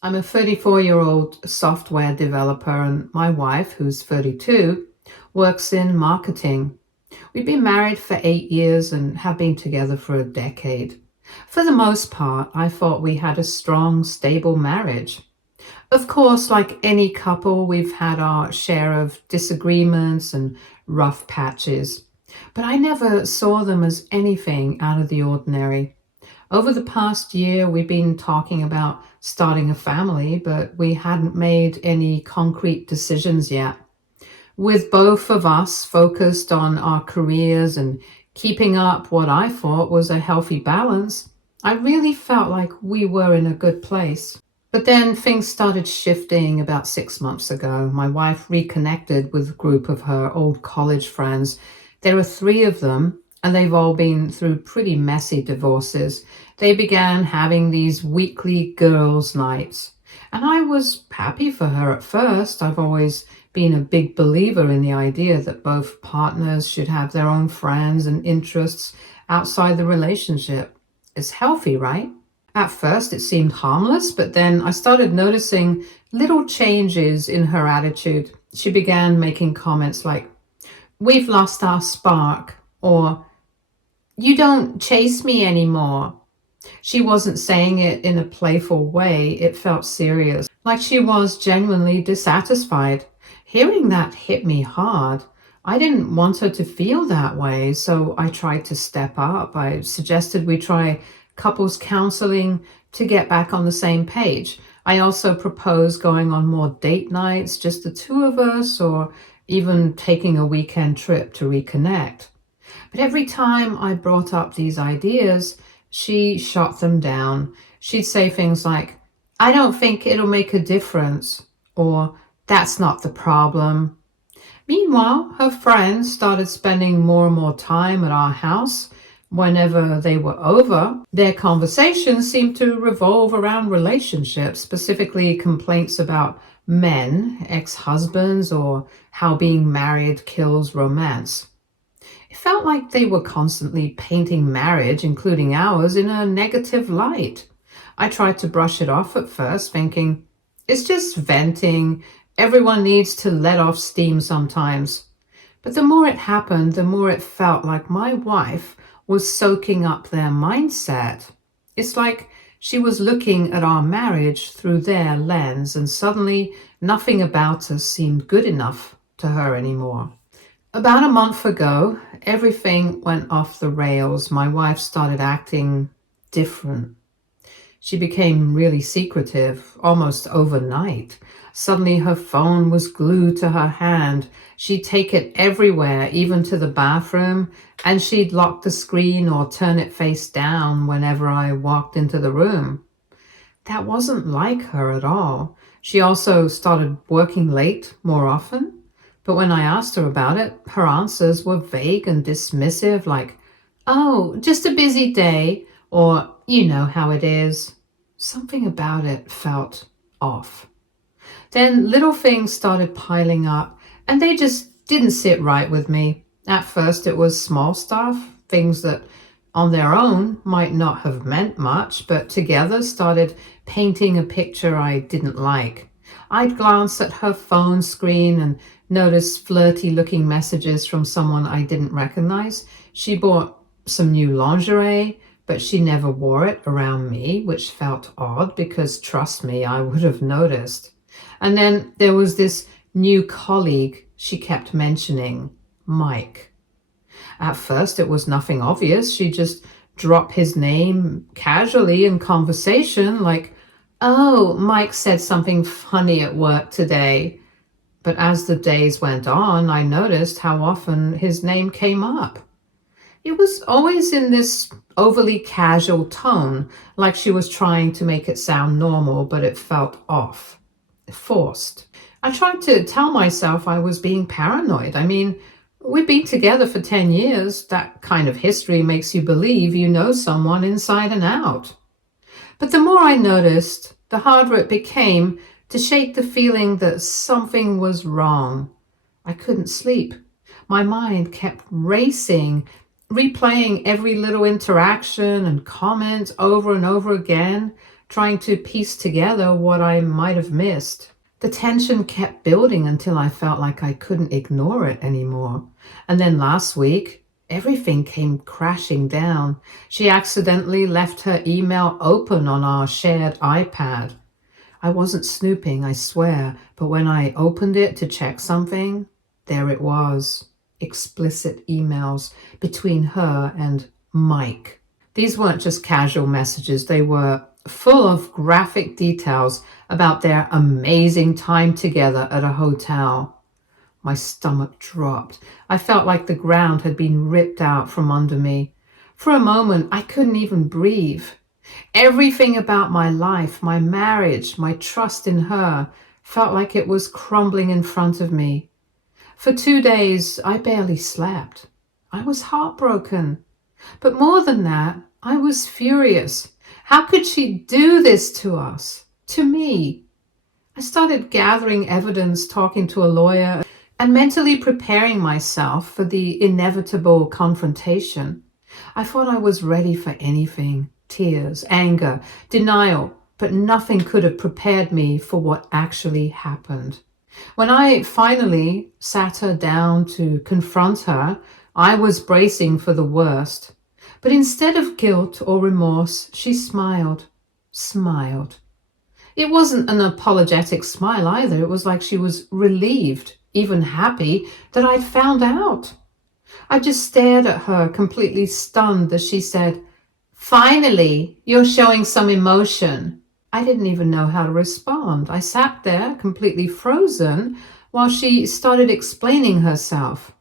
I'm a 34-year-old software developer, and my wife, who's 32, works in marketing. We've been married for 8 years and have been together for a decade. For the most part, I thought we had a strong, stable marriage. Of course, like any couple, we've had our share of disagreements and rough patches, but I never saw them as anything out of the ordinary. Over the past year, we've been talking about starting a family, but we hadn't made any concrete decisions yet. With both of us focused on our careers and keeping up what I thought was a healthy balance, I really felt like we were in a good place. But then things started shifting about 6 months ago. My wife reconnected with a group of her old college friends. There are three of them, and they've all been through pretty messy divorces. They began having these weekly girls' nights. And I was happy for her at first. I've always been a big believer in the idea that both partners should have their own friends and interests outside the relationship. It's healthy, right? At first, it seemed harmless, but then I started noticing little changes in her attitude. She began making comments like, "We've lost our spark," or "You don't chase me anymore." She wasn't saying it in a playful way, it felt serious, like she was genuinely dissatisfied. Hearing that hit me hard. I didn't want her to feel that way, so I tried to step up. I suggested we try couples counseling to get back on the same page. I also proposed going on more date nights, just the two of us, or even taking a weekend trip to reconnect. But every time I brought up these ideas, she shot them down. She'd say things like, "I don't think it'll make a difference," or "That's not the problem." Meanwhile, her friends started spending more and more time at our house. Whenever they were over, their conversations seemed to revolve around relationships, specifically complaints about men, ex-husbands, or how being married kills romance. It felt like they were constantly painting marriage, including ours, in a negative light. I tried to brush it off at first, thinking, it's just venting. Everyone needs to let off steam sometimes. But the more it happened, the more it felt like my wife was soaking up their mindset. It's like she was looking at our marriage through their lens, and suddenly nothing about us seemed good enough to her anymore. About a month ago, everything went off the rails. My wife started acting different. She became really secretive, almost overnight. Suddenly her phone was glued to her hand. She'd take it everywhere, even to the bathroom, and she'd lock the screen or turn it face down whenever I walked into the room. That wasn't like her at all. She also started working late more often. But when I asked her about it, her answers were vague and dismissive, like, "Oh, just a busy day," or "You know how it is." Something about it felt off. Then little things started piling up, and they just didn't sit right with me. At first, it was small stuff, things that on their own might not have meant much, but together started painting a picture I didn't like. I'd glance at her phone screen and notice flirty looking messages from someone I didn't recognize. She bought some new lingerie, but she never wore it around me, which felt odd because, trust me, I would have noticed. And then there was this new colleague she kept mentioning, Mike. At first, it was nothing obvious. She just dropped his name casually in conversation, like, "Oh, Mike said something funny at work today." But as the days went on, I noticed how often his name came up. It was always in this overly casual tone, like she was trying to make it sound normal, but it felt off, forced. I tried to tell myself I was being paranoid. I mean, we've been together for 10 years. That kind of history makes you believe you know someone inside and out. But the more I noticed, the harder it became to shake the feeling that something was wrong. I couldn't sleep. My mind kept racing, replaying every little interaction and comment over and over again. trying to piece together what I might have missed. The tension kept building until I felt like I couldn't ignore it anymore. And then last week, everything came crashing down. She accidentally left her email open on our shared iPad. I wasn't snooping, I swear, but when I opened it to check something, there it was. Explicit emails between her and Mike. These weren't just casual messages, they were full of graphic details about their amazing time together at a hotel. My stomach dropped. I felt like the ground had been ripped out from under me. For a moment, I couldn't even breathe. Everything about my life, my marriage, my trust in her, felt like it was crumbling in front of me. For 2 days, I barely slept. I was heartbroken. But more than that, I was furious. How could she do this to us? To me? I started gathering evidence, talking to a lawyer, and mentally preparing myself for the inevitable confrontation. I thought I was ready for anything. Tears, anger, denial, but nothing could have prepared me for what actually happened. When I finally sat her down to confront her, I was bracing for the worst. But instead of guilt or remorse, she smiled. Smiled. It wasn't an apologetic smile either. It was like she was relieved, even happy, that I'd found out. I just stared at her, completely stunned, as she said, "Finally, you're showing some emotion." I didn't even know how to respond. I sat there, completely frozen, while she started explaining herself.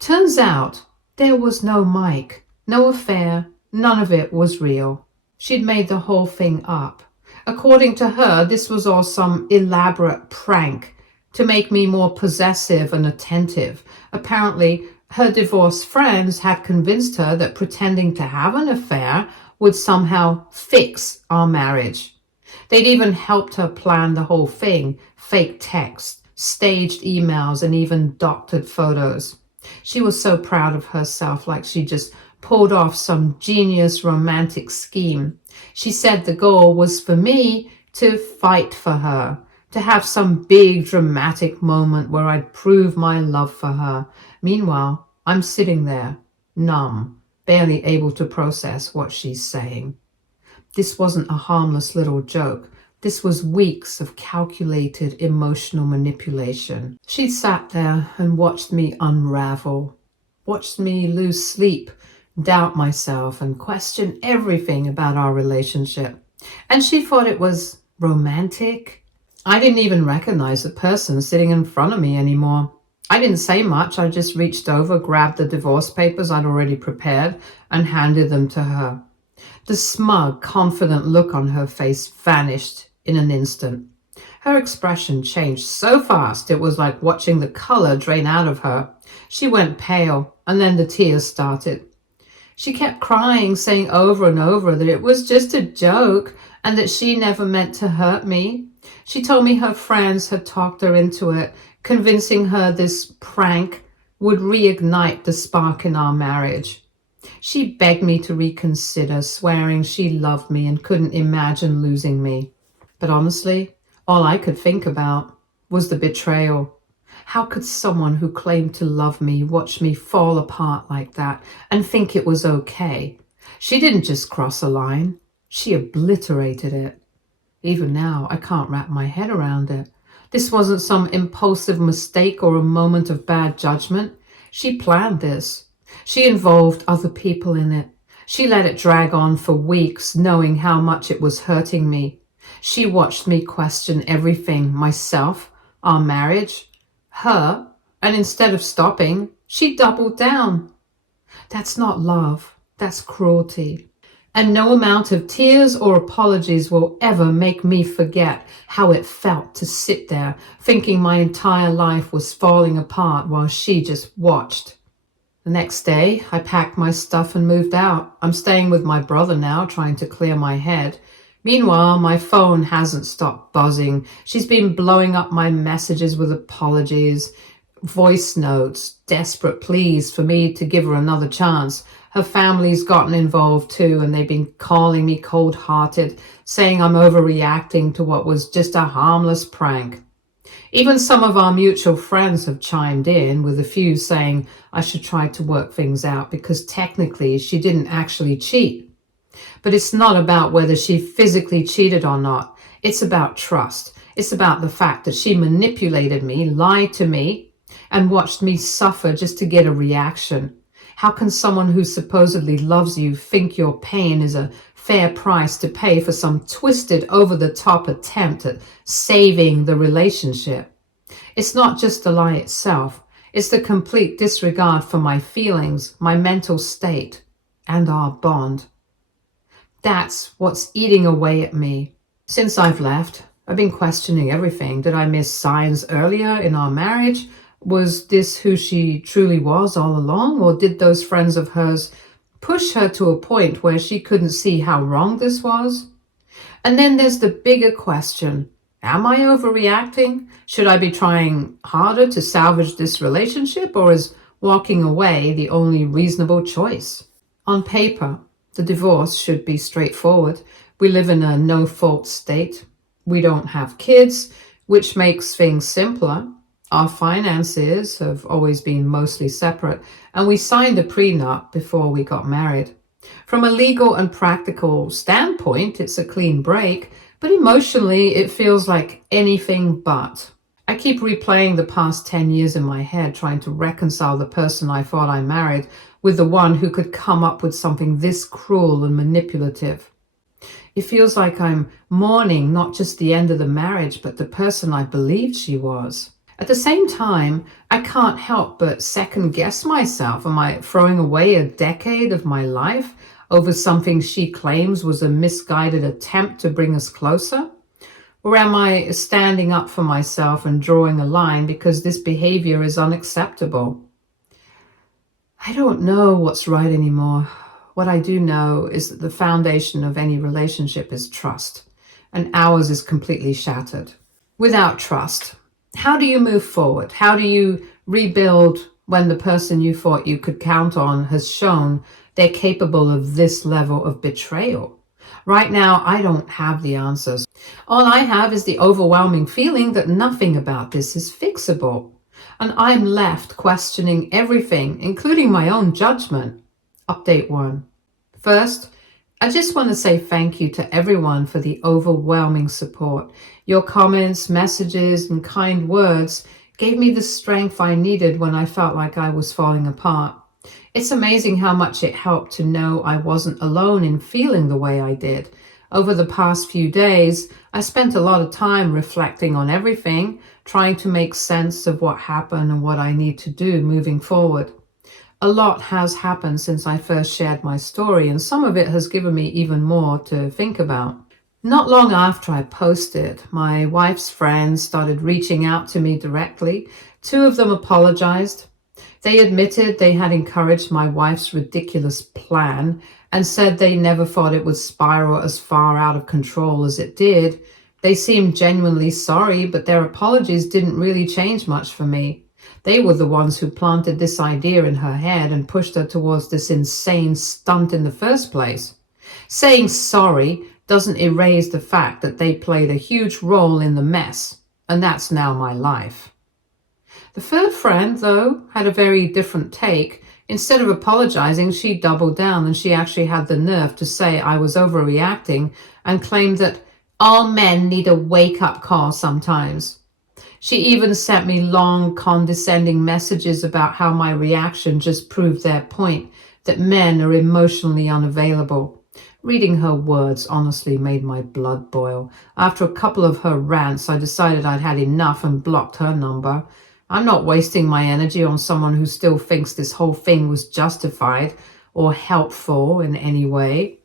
Turns out, there was no Mike, no affair, none of it was real. She'd made the whole thing up. According to her, this was all some elaborate prank to make me more possessive and attentive. Apparently, her divorced friends had convinced her that pretending to have an affair would somehow fix our marriage. They'd even helped her plan the whole thing, fake texts, staged emails, and even doctored photos. She was so proud of herself, like she just pulled off some genius romantic scheme. She said the goal was for me to fight for her, to have some big dramatic moment where I'd prove my love for her. Meanwhile, I'm sitting there, numb, barely able to process what she's saying. This wasn't a harmless little joke. This was weeks of calculated emotional manipulation. She sat there and watched me unravel, watched me lose sleep, doubt myself, and question everything about our relationship. And she thought it was romantic. I didn't even recognize the person sitting in front of me anymore. I didn't say much. I just reached over, grabbed the divorce papers I'd already prepared, and handed them to her. The smug, confident look on her face vanished in an instant. Her expression changed so fast it was like watching the color drain out of her. She went pale, and then the tears started. She kept crying, saying over and over that it was just a joke and that she never meant to hurt me. She told me her friends had talked her into it, convincing her this prank would reignite the spark in our marriage. She begged me to reconsider, swearing she loved me and couldn't imagine losing me. But honestly, all I could think about was the betrayal. How could someone who claimed to love me watch me fall apart like that and think it was okay? She didn't just cross a line, she obliterated it. Even now, I can't wrap my head around it. This wasn't some impulsive mistake or a moment of bad judgment. She planned this. She involved other people in it. She let it drag on for weeks, knowing how much it was hurting me. She watched me question everything, myself, our marriage, her, and instead of stopping, she doubled down. That's not love, that's cruelty. And no amount of tears or apologies will ever make me forget how it felt to sit there thinking my entire life was falling apart while she just watched. The next day, I packed my stuff and moved out. I'm staying with my brother now, trying to clear my head. Meanwhile, my phone hasn't stopped buzzing. She's been blowing up my messages with apologies, voice notes, desperate pleas for me to give her another chance. Her family's gotten involved too, and they've been calling me cold-hearted, saying I'm overreacting to what was just a harmless prank. Even some of our mutual friends have chimed in, with a few saying I should try to work things out because technically she didn't actually cheat. But it's not about whether she physically cheated or not. It's about trust. It's about the fact that she manipulated me, lied to me, and watched me suffer just to get a reaction. How can someone who supposedly loves you think your pain is a fair price to pay for some twisted, over-the-top attempt at saving the relationship? It's not just the lie itself. It's the complete disregard for my feelings, my mental state, and our bond. That's what's eating away at me. Since I've left, I've been questioning everything. Did I miss signs earlier in our marriage? Was this who she truly was all along? Or did those friends of hers push her to a point where she couldn't see how wrong this was? And then there's the bigger question. Am I overreacting? Should I be trying harder to salvage this relationship, or is walking away the only reasonable choice? On paper, the divorce should be straightforward. We live in a no-fault state. We don't have kids, which makes things simpler. Our finances have always been mostly separate, and we signed a prenup before we got married. From a legal and practical standpoint, it's a clean break, but emotionally, it feels like anything but. I keep replaying the past 10 years in my head, trying to reconcile the person I thought I married with the one who could come up with something this cruel and manipulative. It feels like I'm mourning not just the end of the marriage, but the person I believed she was. At the same time, I can't help but second guess myself. Am I throwing away a decade of my life over something she claims was a misguided attempt to bring us closer? Or am I standing up for myself and drawing a line because this behavior is unacceptable? I don't know what's right anymore. What I do know is that the foundation of any relationship is trust, and ours is completely shattered. Without trust, how do you move forward? How do you rebuild when the person you thought you could count on has shown they're capable of this level of betrayal? Right now, I don't have the answers. All I have is the overwhelming feeling that nothing about this is fixable. And I'm left questioning everything, including my own judgment. Update 1. First, I just want to say thank you to everyone for the overwhelming support. Your comments, messages, and kind words gave me the strength I needed when I felt like I was falling apart. It's amazing how much it helped to know I wasn't alone in feeling the way I did. Over the past few days, I spent a lot of time reflecting on everything, trying to make sense of what happened and what I need to do moving forward. A lot has happened since I first shared my story, and some of it has given me even more to think about. Not long after I posted, my wife's friends started reaching out to me directly. 2 of them apologized. They admitted they had encouraged my wife's ridiculous plan and said they never thought it would spiral as far out of control as it did. They seemed genuinely sorry, but their apologies didn't really change much for me. They were the ones who planted this idea in her head and pushed her towards this insane stunt in the first place. Saying sorry doesn't erase the fact that they played a huge role in the mess, and that's now my life. The third friend, though, had a very different take. Instead of apologizing, she doubled down, and she actually had the nerve to say I was overreacting and claimed that all men need a wake-up call sometimes. She even sent me long, condescending messages about how my reaction just proved their point, that men are emotionally unavailable. Reading her words honestly made my blood boil. After a couple of her rants, I decided I'd had enough and blocked her number. I'm not wasting my energy on someone who still thinks this whole thing was justified or helpful in any way.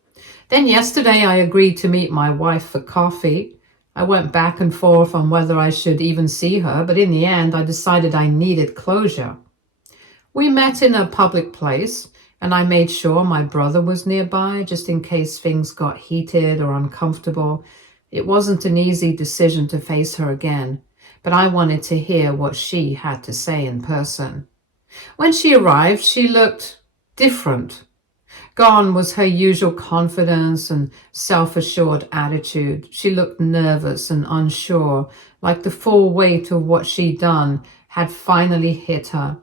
Then yesterday I agreed to meet my wife for coffee. I went back and forth on whether I should even see her, but in the end I decided I needed closure. We met in a public place, and I made sure my brother was nearby just in case things got heated or uncomfortable. It wasn't an easy decision to face her again, but I wanted to hear what she had to say in person. When she arrived, she looked different. Gone was her usual confidence and self-assured attitude. She looked nervous and unsure, like the full weight of what she'd done had finally hit her.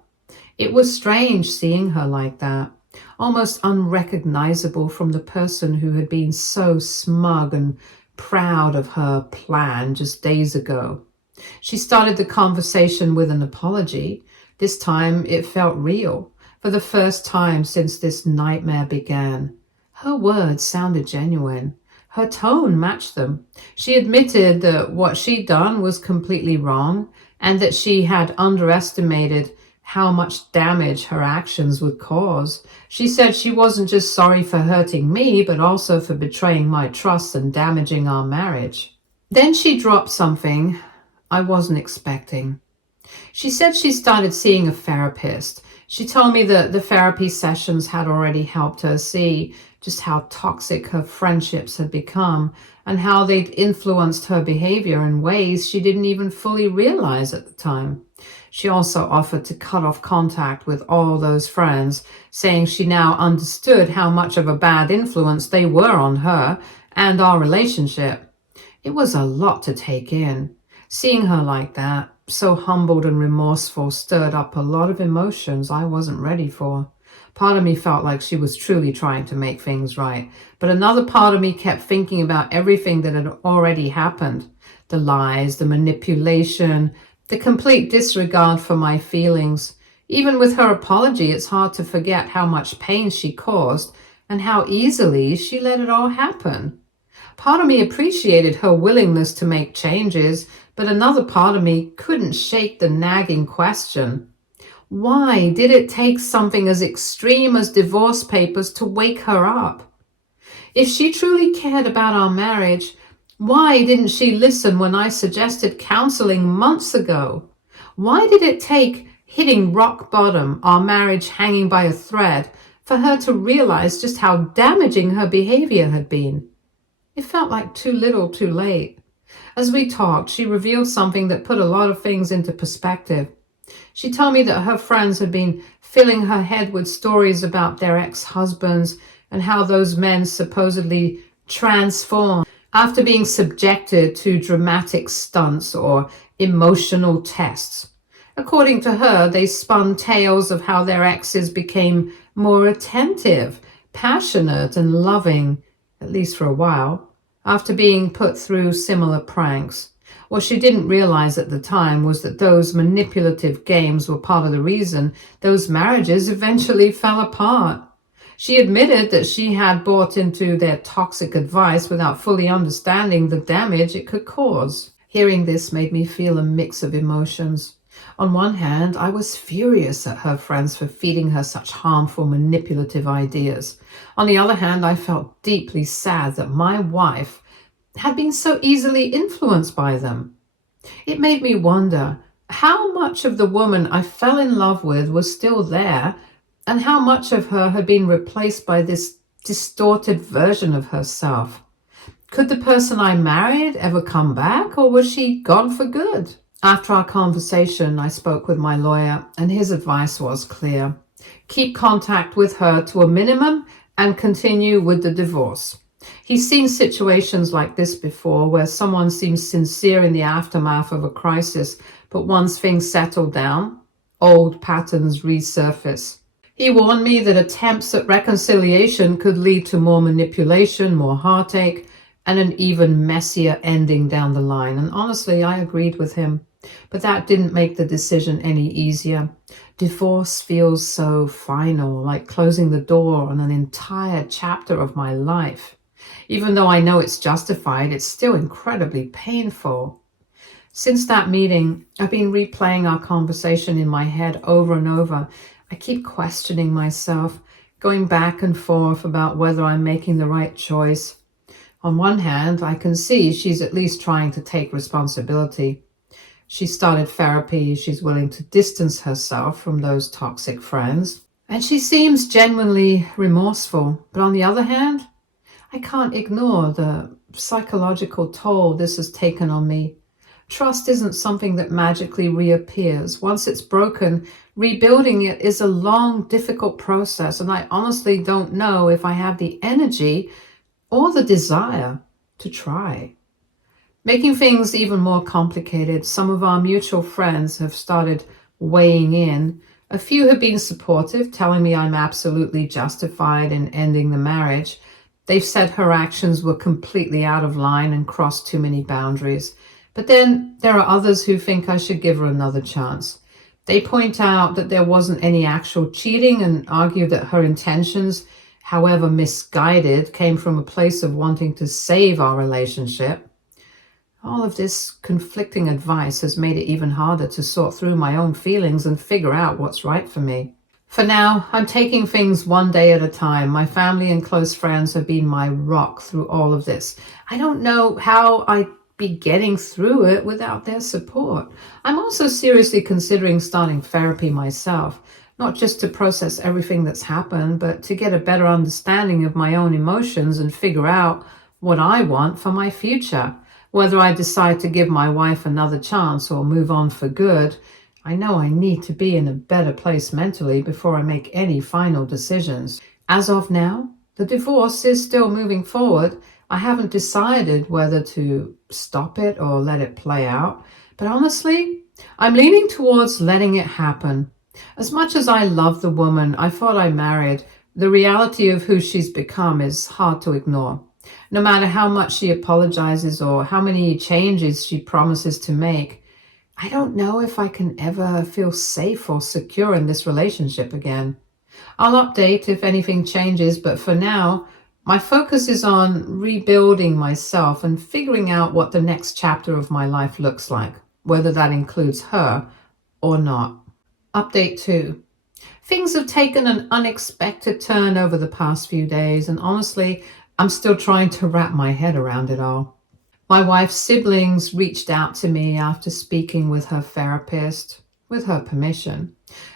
It was strange seeing her like that, almost unrecognizable from the person who had been so smug and proud of her plan just days ago. She started the conversation with an apology. This time it felt real, for the first time since this nightmare began. Her words sounded genuine. Her tone matched them. She admitted that what she'd done was completely wrong and that she had underestimated how much damage her actions would cause. She said she wasn't just sorry for hurting me, but also for betraying my trust and damaging our marriage. Then she dropped something I wasn't expecting. She said she started seeing a therapist. She told me that the therapy sessions had already helped her see just how toxic her friendships had become and how they'd influenced her behavior in ways she didn't even fully realize at the time. She also offered to cut off contact with all those friends, saying she now understood how much of a bad influence they were on her and our relationship. It was a lot to take in. Seeing her like that, so humbled and remorseful, stirred up a lot of emotions I wasn't ready for. Part of me felt like she was truly trying to make things right, but another part of me kept thinking about everything that had already happened. The lies, the manipulation, the complete disregard for my feelings. Even with her apology, it's hard to forget how much pain she caused and how easily she let it all happen. Part of me appreciated her willingness to make changes, but another part of me couldn't shake the nagging question. Why did it take something as extreme as divorce papers to wake her up? If she truly cared about our marriage, why didn't she listen when I suggested counseling months ago? Why did it take hitting rock bottom, our marriage hanging by a thread, for her to realize just how damaging her behavior had been? It felt like too little too late. As we talked, she revealed something that put a lot of things into perspective. She told me that her friends had been filling her head with stories about their ex-husbands and how those men supposedly transformed after being subjected to dramatic stunts or emotional tests. According to her, they spun tales of how their exes became more attentive, passionate, and loving, at least for a while, after being put through similar pranks. What she didn't realize at the time was that those manipulative games were part of the reason those marriages eventually fell apart. She admitted that she had bought into their toxic advice without fully understanding the damage it could cause. Hearing this made me feel a mix of emotions. On one hand, I was furious at her friends for feeding her such harmful, manipulative ideas. On the other hand, I felt deeply sad that my wife had been so easily influenced by them. It made me wonder how much of the woman I fell in love with was still there and how much of her had been replaced by this distorted version of herself. Could the person I married ever come back, or was she gone for good? After our conversation, I spoke with my lawyer, and his advice was clear. Keep contact with her to a minimum and continue with the divorce. He's seen situations like this before, where someone seems sincere in the aftermath of a crisis, but once things settle down, old patterns resurface. He warned me that attempts at reconciliation could lead to more manipulation, more heartache, and an even messier ending down the line. And honestly, I agreed with him. But that didn't make the decision any easier. Divorce feels so final, like closing the door on an entire chapter of my life. Even though I know it's justified, it's still incredibly painful. Since that meeting, I've been replaying our conversation in my head over and over. I keep questioning myself, going back and forth about whether I'm making the right choice. On one hand, I can see she's at least trying to take responsibility. She started therapy, she's willing to distance herself from those toxic friends, and she seems genuinely remorseful. But on the other hand, I can't ignore the psychological toll this has taken on me. Trust isn't something that magically reappears. Once it's broken, Rebuilding it is a long, difficult process, and I honestly don't know if I have the energy or the desire to try. Making things even more complicated, some of our mutual friends have started weighing in. A few have been supportive, telling me I'm absolutely justified in ending the marriage. They've said her actions were completely out of line and crossed too many boundaries. But then there are others who think I should give her another chance. They point out that there wasn't any actual cheating and argue that her intentions, however misguided, came from a place of wanting to save our relationship. All of this conflicting advice has made it even harder to sort through my own feelings and figure out what's right for me. For now, I'm taking things one day at a time. My family and close friends have been my rock through all of this. I don't know how I'd be getting through it without their support. I'm also seriously considering starting therapy myself, not just to process everything that's happened, but to get a better understanding of my own emotions and figure out what I want for my future. Whether I decide to give my wife another chance or move on for good, I know I need to be in a better place mentally before I make any final decisions. As of now, the divorce is still moving forward. I haven't decided whether to stop it or let it play out, but honestly, I'm leaning towards letting it happen. As much as I love the woman I thought I married, the reality of who she's become is hard to ignore. No matter how much she apologizes or how many changes she promises to make, I don't know if I can ever feel safe or secure in this relationship again. I'll update if anything changes, but for now, my focus is on rebuilding myself and figuring out what the next chapter of my life looks like, whether that includes her or not. Update 2. Things have taken an unexpected turn over the past few days, and honestly, I'm still trying to wrap my head around it all. My wife's siblings reached out to me after speaking with her therapist, with her permission.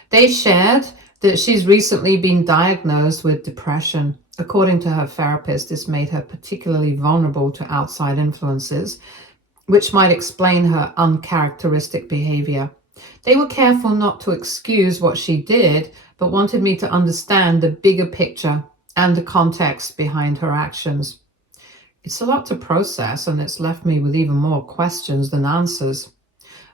They shared that she's recently been diagnosed with depression. According to her therapist, this made her particularly vulnerable to outside influences, which might explain her uncharacteristic behavior. They were careful not to excuse what she did, but wanted me to understand the bigger picture and the context behind her actions. It's a lot to process, and it's left me with even more questions than answers.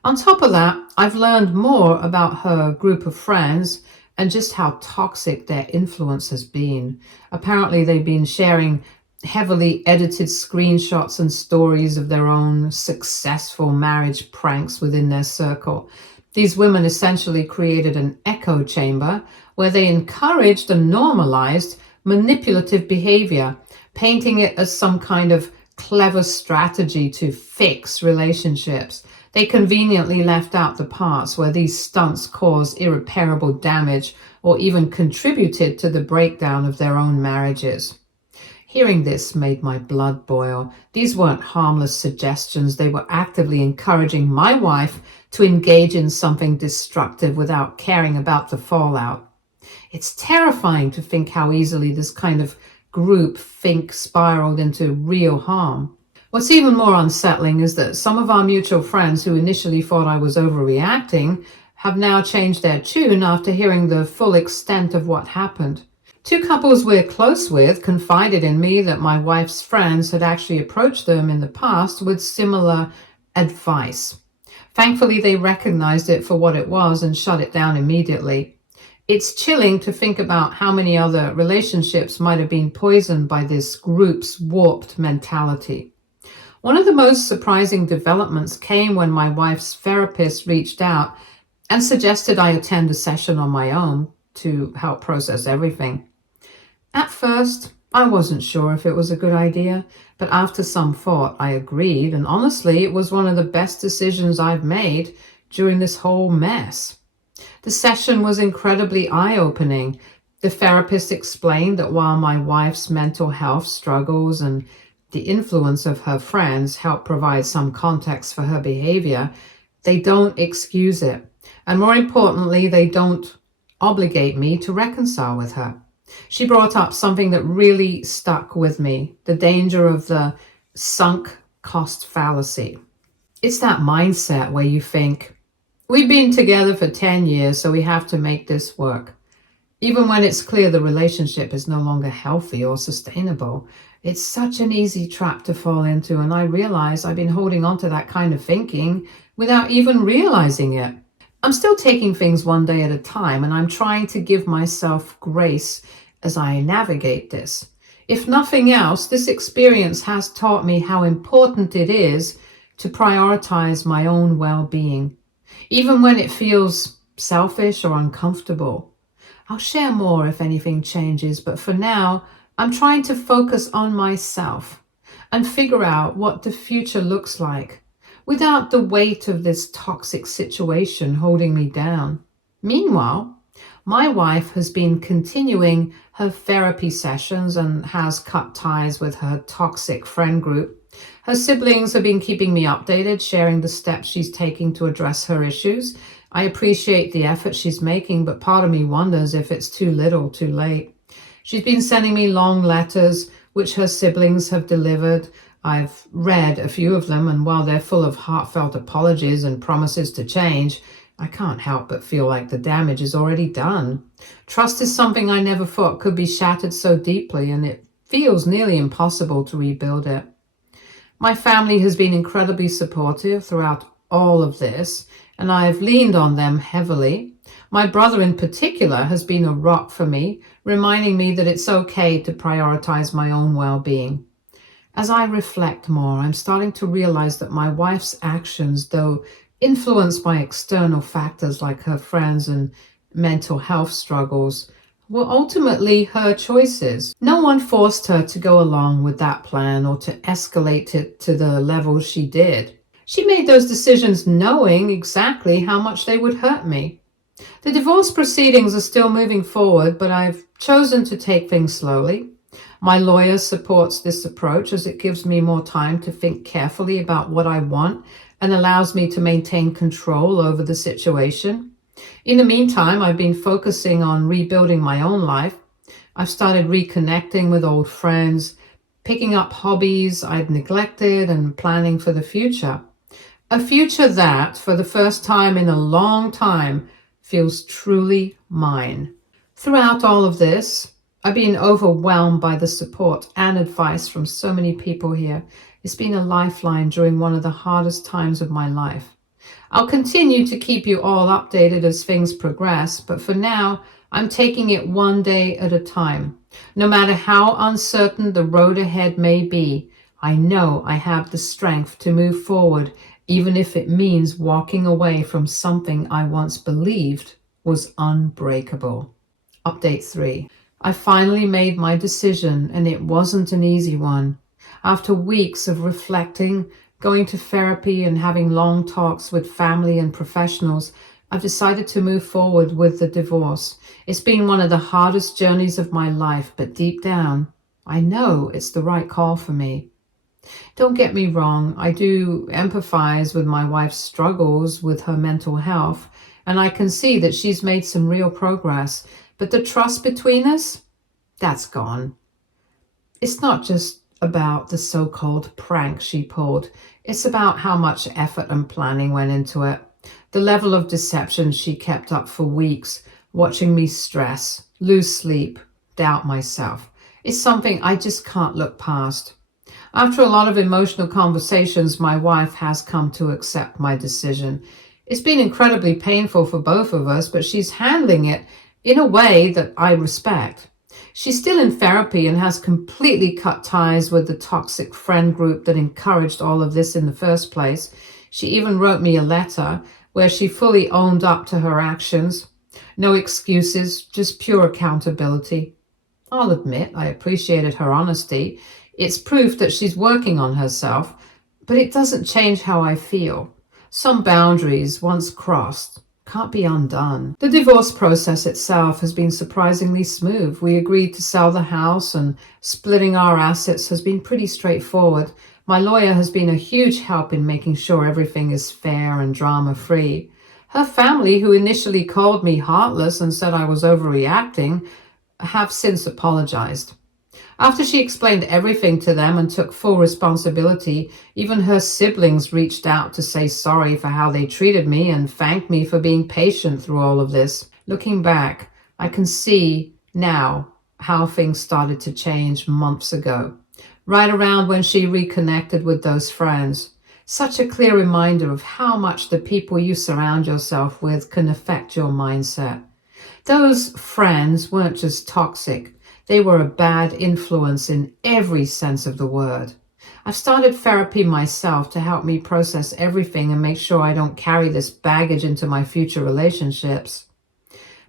On top of that, I've learned more about her group of friends and just how toxic their influence has been. Apparently, they've been sharing heavily edited screenshots and stories of their own successful marriage pranks within their circle. These women essentially created an echo chamber where they encouraged and normalized manipulative behavior, painting it as some kind of clever strategy to fix relationships. They conveniently left out the parts where these stunts caused irreparable damage or even contributed to the breakdown of their own marriages. Hearing this made my blood boil. These weren't harmless suggestions. They were actively encouraging my wife to engage in something destructive without caring about the fallout. It's terrifying to think how easily this kind of group think spiraled into real harm. What's even more unsettling is that some of our mutual friends who initially thought I was overreacting have now changed their tune after hearing the full extent of what happened. Two couples we're close with confided in me that my wife's friends had actually approached them in the past with similar advice. Thankfully, they recognized it for what it was and shut it down immediately. It's chilling to think about how many other relationships might have been poisoned by this group's warped mentality. One of the most surprising developments came when my wife's therapist reached out and suggested I attend a session on my own to help process everything. At first, I wasn't sure if it was a good idea, but after some thought, I agreed, and honestly, it was one of the best decisions I've made during this whole mess. The session was incredibly eye-opening. The therapist explained that while my wife's mental health struggles and the influence of her friends help provide some context for her behavior, they don't excuse it. And more importantly, they don't obligate me to reconcile with her. She brought up something that really stuck with me, the danger of the sunk cost fallacy. It's that mindset where you think, We've been together for 10 years, so we have to make this work. Even when it's clear the relationship is no longer healthy or sustainable, it's such an easy trap to fall into, and I realize I've been holding on to that kind of thinking without even realizing it. I'm still taking things one day at a time, and I'm trying to give myself grace as I navigate this. If nothing else, this experience has taught me how important it is to prioritize my own well being, even when it feels selfish or uncomfortable. I'll share more if anything changes, but for now, I'm trying to focus on myself and figure out what the future looks like without the weight of this toxic situation holding me down. Meanwhile, my wife has been continuing her therapy sessions and has cut ties with her toxic friend group. Her siblings have been keeping me updated, sharing the steps she's taking to address her issues. I appreciate the effort she's making, but part of me wonders if it's too little, too late. She's been sending me long letters, which her siblings have delivered. I've read a few of them, and while they're full of heartfelt apologies and promises to change, I can't help but feel like the damage is already done. Trust is something I never thought could be shattered so deeply, and it feels nearly impossible to rebuild it. My family has been incredibly supportive throughout all of this, and I've leaned on them heavily. My brother in particular has been a rock for me, reminding me that it's okay to prioritize my own well-being. As I reflect more, I'm starting to realize that my wife's actions, though influenced by external factors like her friends and mental health struggles, were ultimately her choices. No one forced her to go along with that plan or to escalate it to the level she did. She made those decisions knowing exactly how much they would hurt me. The divorce proceedings are still moving forward, but I've chosen to take things slowly. My lawyer supports this approach as it gives me more time to think carefully about what I want and allows me to maintain control over the situation. In the meantime, I've been focusing on rebuilding my own life. I've started reconnecting with old friends, picking up hobbies I'd neglected, and planning for the future. A future that, for the first time in a long time, feels truly mine. Throughout all of this, I've been overwhelmed by the support and advice from so many people here. It's been a lifeline during one of the hardest times of my life. I'll continue to keep you all updated as things progress, but for now, I'm taking it one day at a time. No matter how uncertain the road ahead may be, I know I have the strength to move forward, even if it means walking away from something I once believed was unbreakable. Update 3. I finally made my decision, and it wasn't an easy one. After weeks of reflecting, going to therapy, and having long talks with family and professionals, I've decided to move forward with the divorce. It's been one of the hardest journeys of my life, but deep down, I know it's the right call for me. Don't get me wrong, I do empathize with my wife's struggles with her mental health, and I can see that she's made some real progress, but the trust between us, that's gone. It's not just about the so-called prank she pulled. It's about how much effort and planning went into it. The level of deception she kept up for weeks, watching me stress, lose sleep, doubt myself. It's something I just can't look past. After a lot of emotional conversations, my wife has come to accept my decision. It's been incredibly painful for both of us, but she's handling it in a way that I respect. She's still in therapy and has completely cut ties with the toxic friend group that encouraged all of this in the first place. She even wrote me a letter where she fully owned up to her actions. No excuses, just pure accountability. I'll admit I appreciated her honesty. It's proof that she's working on herself, but it doesn't change how I feel. Some boundaries, once crossed, can't be undone. The divorce process itself has been surprisingly smooth. We agreed to sell the house, and splitting our assets has been pretty straightforward. My lawyer has been a huge help in making sure everything is fair and drama-free. Her family, who initially called me heartless and said I was overreacting, have since apologized. After she explained everything to them and took full responsibility, even her siblings reached out to say sorry for how they treated me and thanked me for being patient through all of this. Looking back, I can see now how things started to change months ago, right around when she reconnected with those friends. Such a clear reminder of how much the people you surround yourself with can affect your mindset. Those friends weren't just toxic, they were a bad influence in every sense of the word. I've started therapy myself to help me process everything and make sure I don't carry this baggage into my future relationships.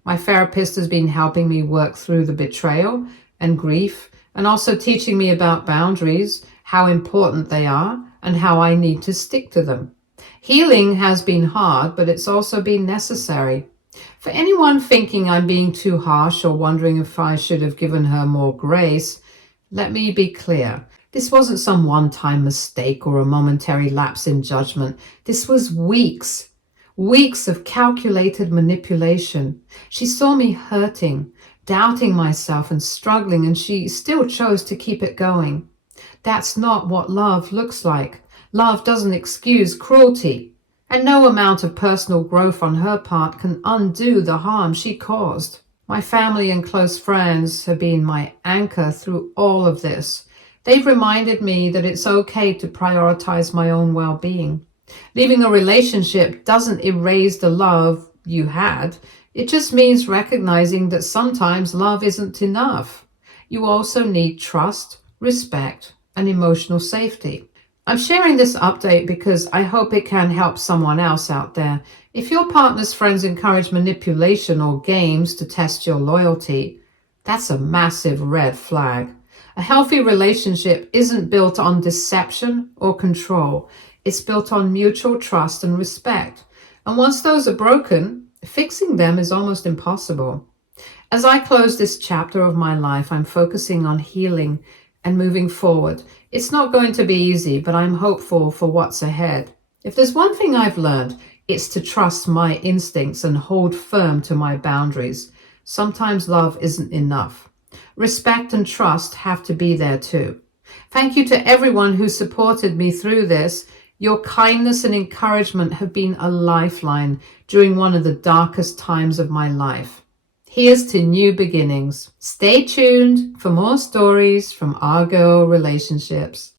My therapist has been helping me work through the betrayal and grief, and also teaching me about boundaries, how important they are, and how I need to stick to them. Healing has been hard, but it's also been necessary. For anyone thinking I'm being too harsh or wondering if I should have given her more grace, let me be clear. This wasn't some one-time mistake or a momentary lapse in judgment. This was weeks of calculated manipulation. She saw me hurting, doubting myself and struggling, and she still chose to keep it going. That's not what love looks like. Love doesn't excuse cruelty, and no amount of personal growth on her part can undo the harm she caused. My family and close friends have been my anchor through all of this. They've reminded me that it's okay to prioritize my own well-being. Leaving a relationship doesn't erase the love you had. It just means recognizing that sometimes love isn't enough. You also need trust, respect, and emotional safety. I'm sharing this update because I hope it can help someone else out there. If your partner's friends encourage manipulation or games to test your loyalty, that's a massive red flag. A healthy relationship isn't built on deception or control. It's built on mutual trust and respect. And once those are broken, fixing them is almost impossible. As I close this chapter of my life, I'm focusing on healing and moving forward. It's not going to be easy, but I'm hopeful for what's ahead. If there's one thing I've learned, it's to trust my instincts and hold firm to my boundaries. Sometimes love isn't enough. Respect and trust have to be there too. Thank you to everyone who supported me through this. Your kindness and encouragement have been a lifeline during one of the darkest times of my life. Here's to new beginnings. Stay tuned for more stories from Our Girl Relationships.